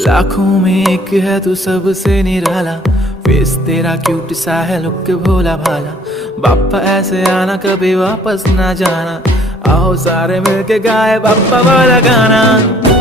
लाखों में एक है तू सबसे निराला, फेस तेरा क्यूट सा है, लुक भोला भाला। बाप्पा ऐसे आना कभी वापस ना जाना, आओ सारे मिलके गाए बाप्पा वाला गाना।